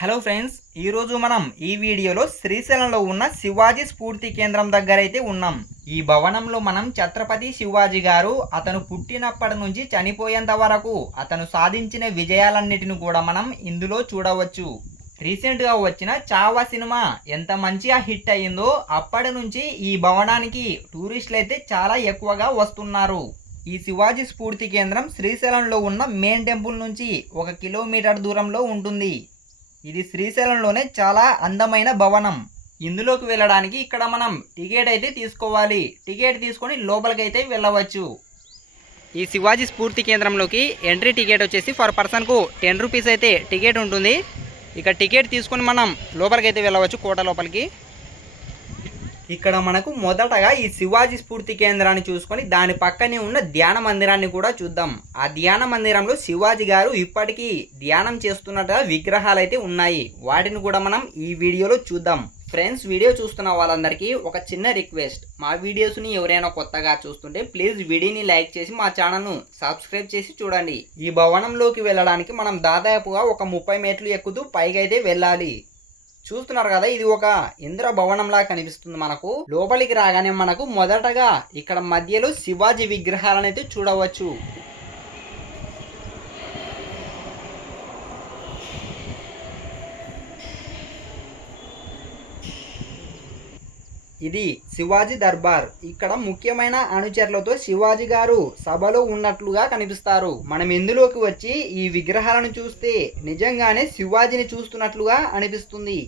Hello friends ఈరోజు మనం ఈ వీడియోలో శ్రీశైలంలో ఉన్న శివాజీ స్ఫూర్తి కేంద్రం దగ్గర అయితే ఉన్నాం. ఈ భవనంలో మనం ఛత్రపతి శివాజీ గారు అతను పుట్టినప్పటి నుంచి చనిపోయేంత వరకు అతను సాధించిన విజయాలన్నిటిని కూడా మనం ఇందులో చూడవచ్చు. రీసెంట్గా వచ్చిన చావా సినిమా ఎంత మంచిగా హిట్ అయ్యిందో అప్పటి నుంచి ఈ భవనానికి టూరిస్టులు అయితే చాలా ఎక్కువగా వస్తున్నారు. ఈ శివాజీ స్ఫూర్తి కేంద్రం శ్రీశైలంలో ఉన్న మెయిన్ టెంపుల్ నుంచి ఒక కిలోమీటర్ దూరంలో ఉంటుంది. ఇది శ్రీశైలంలోనే చాలా అందమైన భవనం. ఇందులోకి వెళ్ళడానికి ఇక్కడ మనం టికెట్ అయితే తీసుకోవాలి. టికెట్ తీసుకొని లోపలికి అయితే వెళ్ళవచ్చు. ఈ శివాజీ స్ఫూర్తి కేంద్రంలోకి ఎంట్రీ టికెట్ వచ్చేసి ఫర్ పర్సన్కు టెన్ రూపీస్ అయితే టికెట్ ఉంటుంది. ఇక టికెట్ తీసుకొని మనం లోపలికి అయితే వెళ్ళవచ్చు కోట లోపలికి. ఇక్కడ మనకు మొదటగా ఈ శివాజీ స్ఫూర్తి కేంద్రాన్ని చూసుకొని దాని పక్కనే ఉన్న ధ్యాన మందిరాన్ని కూడా చూద్దాం. ఆ ధ్యాన మందిరంలో శివాజీ గారు ఇప్పటికీ ధ్యానం చేస్తున్నట్టుగా విగ్రహాలు అయితే ఉన్నాయి. వాటిని కూడా మనం ఈ వీడియోలో చూద్దాం. ఫ్రెండ్స్ వీడియో చూస్తున్న వాళ్ళందరికీ ఒక చిన్న రిక్వెస్ట్. మా వీడియోస్ని ఎవరైనా కొత్తగా చూస్తుంటే ప్లీజ్ వీడియోని లైక్ చేసి మా ఛానల్ను సబ్స్క్రైబ్ చేసి చూడండి. ఈ భవనంలోకి వెళ్ళడానికి మనం దాదాపుగా ఒక ముప్పై మెట్లు ఎక్కుతూ పైకి అయితే వెళ్ళాలి. చూస్తున్నారు కదా ఇది ఒక ఇంద్ర భవనంలా కనిపిస్తుంది మనకు. లోపలికి రాగానే మనకు మొదటగా ఇక్కడ మధ్యలో శివాజీ విగ్రహాలను అయితే చూడవచ్చు. ఇది శివాజీ దర్బార్. ఇక్కడ ముఖ్యమైన అనుచరులతో శివాజీ గారు సభలో ఉన్నట్లుగా కనిపిస్తారు. మనం ఎందులోకి వచ్చి ఈ విగ్రహాలను చూస్తే నిజంగానే శివాజీని చూస్తున్నట్లుగా అనిపిస్తుంది.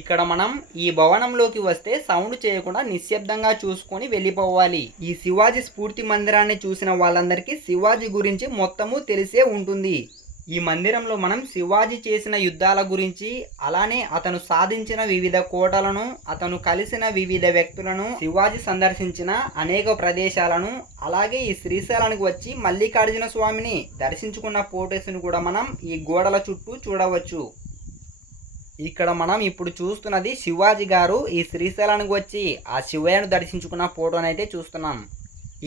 ఇక్కడ మనం ఈ భవనంలోకి వస్తే సౌండ్ చేయకుండా నిశ్శబ్దంగా చూసుకొని వెళ్ళిపోవాలి. ఈ శివాజీ స్ఫూర్తి మందిరాన్ని చూసిన వాళ్ళందరికీ శివాజీ గురించి మొత్తము తెలిసే ఉంటుంది. ఈ మందిరంలో మనం శివాజీ చేసిన యుద్ధాల గురించి అలానే అతను సాధించిన వివిధ కోటలను అతను కలిసిన వివిధ వ్యక్తులను శివాజీ సందర్శించిన అనేక ప్రదేశాలను అలాగే ఈ శ్రీశైలానికి వచ్చి మల్లికార్జున స్వామిని దర్శించుకున్న ఫోటోస్ని కూడా మనం ఈ గోడల చుట్టూ చూడవచ్చు. ఇక్కడ మనం ఇప్పుడు చూస్తున్నది శివాజీ గారు ఈ శ్రీశైలానికి వచ్చి ఆ శివయ్యను దర్శించుకున్న ఫోటోని అయితే చూస్తున్నాం.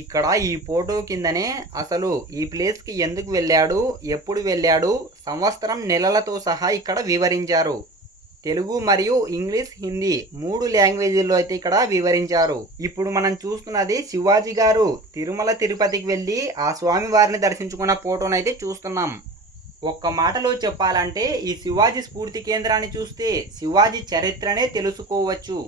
ఇక్కడ ఈ ఫోటో కిందనే అసలు ఈ ప్లేస్కి ఎందుకు వెళ్ళాడు ఎప్పుడు వెళ్ళాడు సంవత్సరం నెలలతో సహా ఇక్కడ వివరించారు. తెలుగు మరియు ఇంగ్లీష్ హిందీ మూడు లాంగ్వేజీల్లో అయితే ఇక్కడ వివరించారు. ఇప్పుడు మనం చూస్తున్నది శివాజీ గారు తిరుమల తిరుపతికి వెళ్ళి ఆ స్వామి వారిని దర్శించుకున్న ఫోటోనైతే చూస్తున్నాం. ఒక్క మాటలో చెప్పాలంటే ఈ శివాజీ స్ఫూర్తి కేంద్రాన్ని చూస్తే శివాజీ చరిత్రనే తెలుసుకోవచ్చు.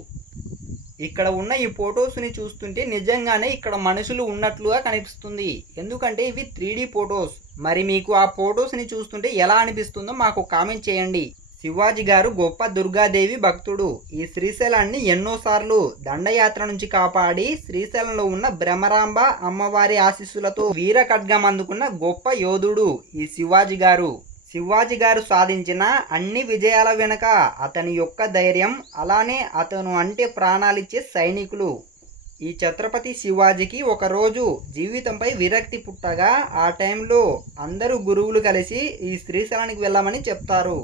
ఇక్కడ ఉన్న ఈ ఫొటోస్ని చూస్తుంటే నిజంగానే ఇక్కడ మనుషులు ఉన్నట్లుగా కనిపిస్తుంది. ఎందుకంటే ఇవి త్రీ డి ఫొటోస్. మరి మీకు ఆ ఫొటోస్ని చూస్తుంటే ఎలా అనిపిస్తుందో మాకు కామెంట్ చేయండి. శివాజీ గారు గొప్ప దుర్గాదేవి భక్తుడు. ఈ శ్రీశైలాన్ని ఎన్నోసార్లు దండయాత్ర నుంచి కాపాడి శ్రీశైలంలో ఉన్న భ్రమరాంబ అమ్మవారి ఆశీస్సులతో వీర ఖడ్గం అందుకున్న గొప్ప యోధుడు ఈ శివాజీ గారు. శివాజీ గారు సాధించిన అన్ని విజయాల వెనుక అతని యొక్క ధైర్యం అలానే అతను అంటే ప్రాణాలిచ్చే సైనికులు. ఈ ఛత్రపతి శివాజీకి ఒకరోజు జీవితంపై విరక్తి పుట్టగా ఆ టైంలో అందరూ గురువులు కలిసి ఈ శ్రీశైలానికి వెళ్ళమని చెప్తారు.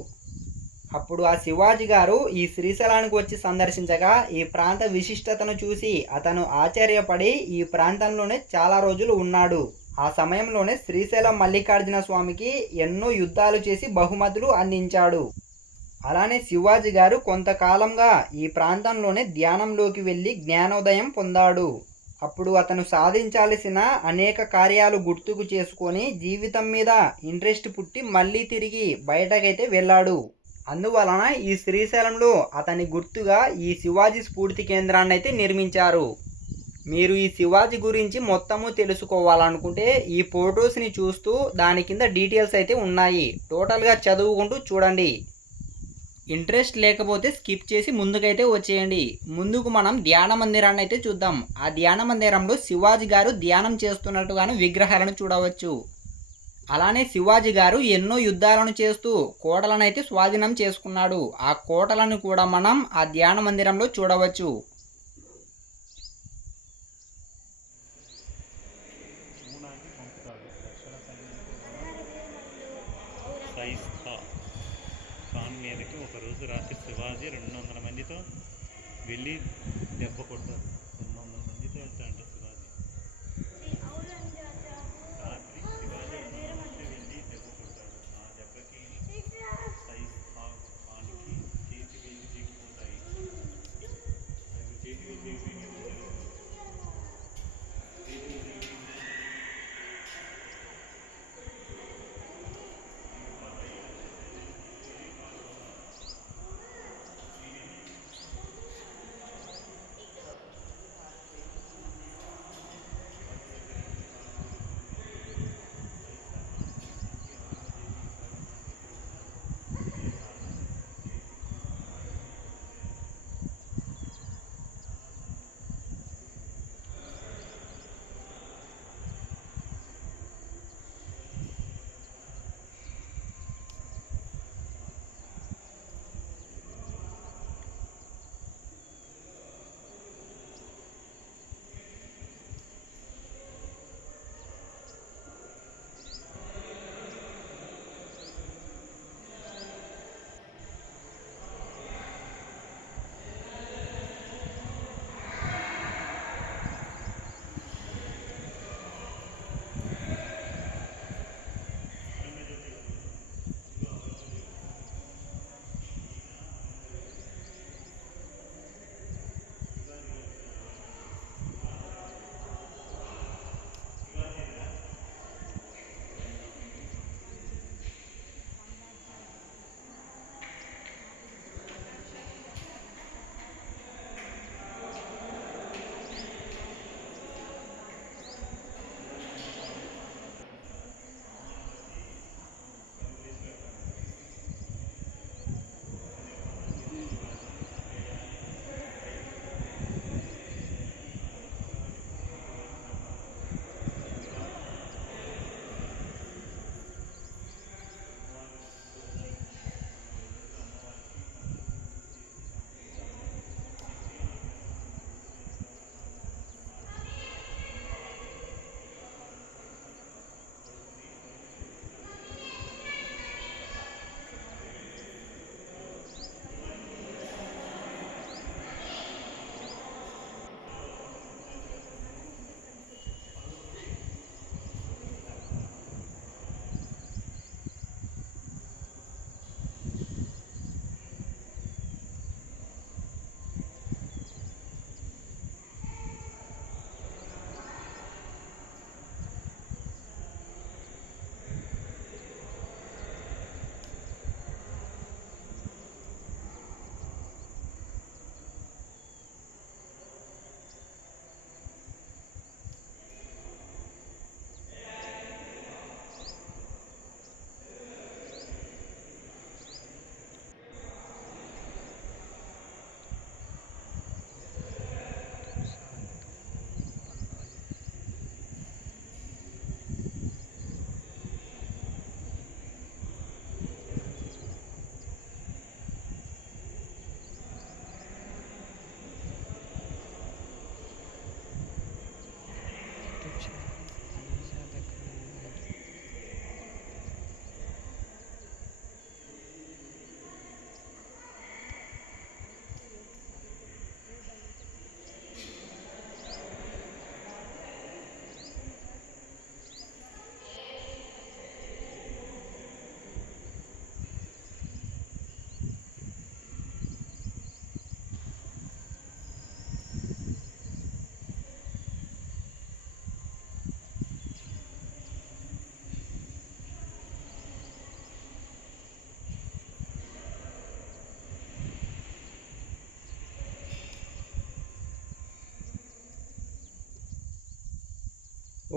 అప్పుడు ఆ శివాజీ గారు ఈ శ్రీశైలానికి వచ్చి సందర్శించగా ఈ ప్రాంత విశిష్టతను చూసి అతను ఆశ్చర్యపడి ఈ ప్రాంతంలోనే చాలా రోజులు ఉన్నాడు. ఆ సమయంలోనే శ్రీశైలం మల్లికార్జున స్వామికి ఎన్నో యుద్ధాలు చేసి బహుమతులు అందించాడు. అలానే శివాజీ గారు కొంతకాలంగా ఈ ప్రాంతంలోనే ధ్యానంలోకి వెళ్ళి జ్ఞానోదయం పొందాడు. అప్పుడు అతను సాధించాల్సిన అనేక కార్యాలు గుర్తుకు చేసుకొని జీవితం మీద ఇంట్రెస్ట్ పుట్టి మళ్ళీ తిరిగి బయటకైతే వెళ్ళాడు. అందువలన ఈ శ్రీశైలంలో అతని గుర్తుగా ఈ శివాజీ స్ఫూర్తి కేంద్రాన్ని అయితే నిర్మించారు. మీరు ఈ శివాజీ గురించి మొత్తము తెలుసుకోవాలనుకుంటే ఈ ఫొటోస్ని చూస్తూ దాని కింద డీటెయిల్స్ అయితే ఉన్నాయి. టోటల్గా చదువుకుంటూ చూడండి. ఇంట్రెస్ట్ లేకపోతే స్కిప్ చేసి ముందుకైతే వచ్చేయండి. ముందుకు మనం ధ్యాన మందిరాన్ని అయితే చూద్దాం. ఆ ధ్యాన మందిరంలో శివాజీ గారు ధ్యానం చేస్తున్నట్టుగాను విగ్రహాలను చూడవచ్చు. అలానే శివాజీ గారు ఎన్నో యుద్ధాలను చేస్తూ కోటలను అయితే స్వాధీనం చేసుకున్నాడు. ఆ కోటలను కూడా మనం ఆ ధ్యాన మందిరంలో చూడవచ్చు. సైస్తా ఖాన్ మీదకి ఒకరోజు రాత్రి శివాజీ రెండు వందల మందితో వెళ్ళి దెబ్బ కొడతారు Thank you.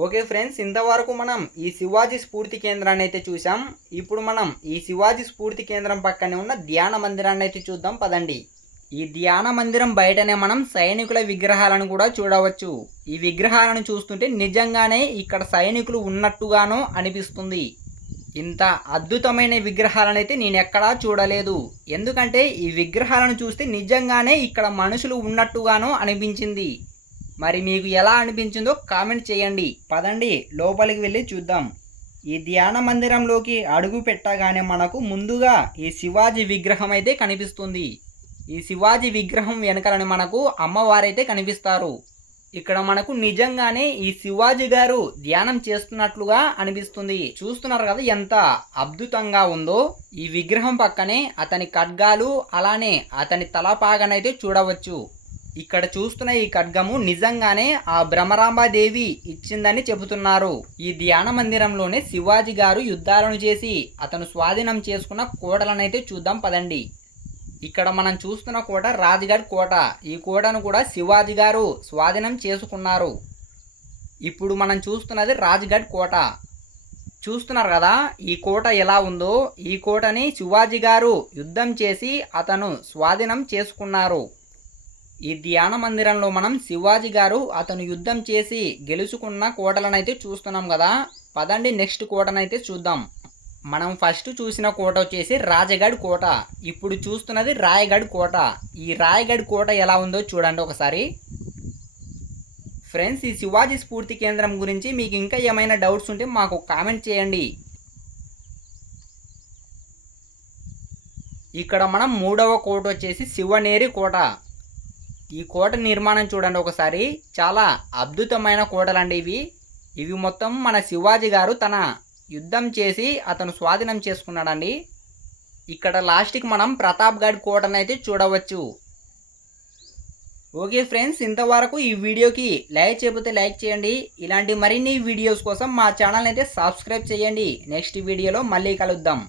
ఓకే ఫ్రెండ్స్ ఇంతవరకు మనం ఈ శివాజీ స్ఫూర్తి కేంద్రాన్ని అయితే చూసాం ఇప్పుడు మనం ఈ శివాజీ స్ఫూర్తి కేంద్రం పక్కనే ఉన్న ధ్యాన మందిరాన్ని అయితే చూద్దాం పదండి. ఈ ధ్యాన మందిరం బయటనే మనం సైనికుల విగ్రహాలను కూడా చూడవచ్చు. ఈ విగ్రహాలను చూస్తుంటే నిజంగానే ఇక్కడ సైనికులు ఉన్నట్టుగానో అనిపిస్తుంది. ఇంత అద్భుతమైన విగ్రహాలను అయితే నేను ఎక్కడా చూడలేదు. ఎందుకంటే ఈ విగ్రహాలను చూస్తే నిజంగానే ఇక్కడ మనుషులు ఉన్నట్టుగానో అనిపించింది. మరి మీకు ఎలా అనిపించిందో కామెంట్ చేయండి. పదండి లోపలికి వెళ్ళి చూద్దాం. ఈ ధ్యాన మందిరంలోకి అడుగు పెట్టగానే మనకు ముందుగా ఈ శివాజీ విగ్రహం అయితే కనిపిస్తుంది. ఈ శివాజీ విగ్రహం వెనకాలని మనకు అమ్మవారైతే కనిపిస్తారు. ఇక్కడ మనకు నిజంగానే ఈ శివాజీ గారు ధ్యానం చేస్తున్నట్లుగా అనిపిస్తుంది. చూస్తున్నారు కదా ఎంత అద్భుతంగా ఉందో. ఈ విగ్రహం పక్కనే అతని ఖడ్గాలు అలానే అతని తలపాగనైతే చూడవచ్చు. ఇక్కడ చూస్తున్న ఈ ఖడ్గము నిజంగానే ఆ భ్రమరాంబాదేవి ఇచ్చిందని చెబుతున్నారు. ఈ ధ్యాన మందిరంలోనే శివాజీ గారు యుద్ధాలను చేసి అతను స్వాధీనం చేసుకున్న కోటలనైతే చూద్దాం పదండి. ఇక్కడ మనం చూస్తున్న కోట రాజ్గఢ్ కోట. ఈ కోటను కూడా శివాజీ గారు స్వాధీనం చేసుకున్నారు. ఇప్పుడు మనం చూస్తున్నది రాజ్గఢ్ కోట. చూస్తున్నారు కదా ఈ కోట ఎలా ఉందో? ఈ కోటని శివాజీ గారు యుద్ధం చేసి అతను స్వాధీనం చేసుకున్నారు. ఈ ధ్యాన మందిరంలో మనం శివాజీ గారు అతను యుద్ధం చేసి గెలుచుకున్న కోటలనైతే చూస్తున్నాం కదా. పదండి నెక్స్ట్ కోటనైతే చూద్దాం. మనం ఫస్ట్ చూసిన కోట వచ్చేసి రాజగఢ్ కోట. ఇప్పుడు చూస్తున్నది రాయగఢ్ కోట. ఈ రాయగఢ్ కోట ఎలా ఉందో చూడండి ఒకసారి. ఫ్రెండ్స్ ఈ శివాజీ స్ఫూర్తి కేంద్రం గురించి మీకు ఇంకా ఏమైనా డౌట్స్ ఉంటే మాకు కామెంట్ చేయండి. ఇక్కడ మనం మూడవ కోట వచ్చేసి శివనేరి కోట. ఈ కోట నిర్మాణం చూడండి ఒకసారి. చాలా అద్భుతమైన కోటలండి ఇవి. ఇవి మొత్తం మన శివాజీ గారు తన యుద్ధం చేసి అతను స్వాధీనం చేసుకున్నాడండి. ఇక్కడ లాస్ట్కి మనం ప్రతాప్గఢ్ కోటను అయితే చూడవచ్చు. ఓకే ఫ్రెండ్స్ ఇంతవరకు ఈ వీడియోకి లైక్ చేయకపోతే లైక్ చేయండి. ఇలాంటి మరిన్ని వీడియోస్ కోసం మా ఛానల్ అయితే సబ్స్క్రైబ్ చేయండి. నెక్స్ట్ వీడియోలో మళ్ళీ కలుద్దాం.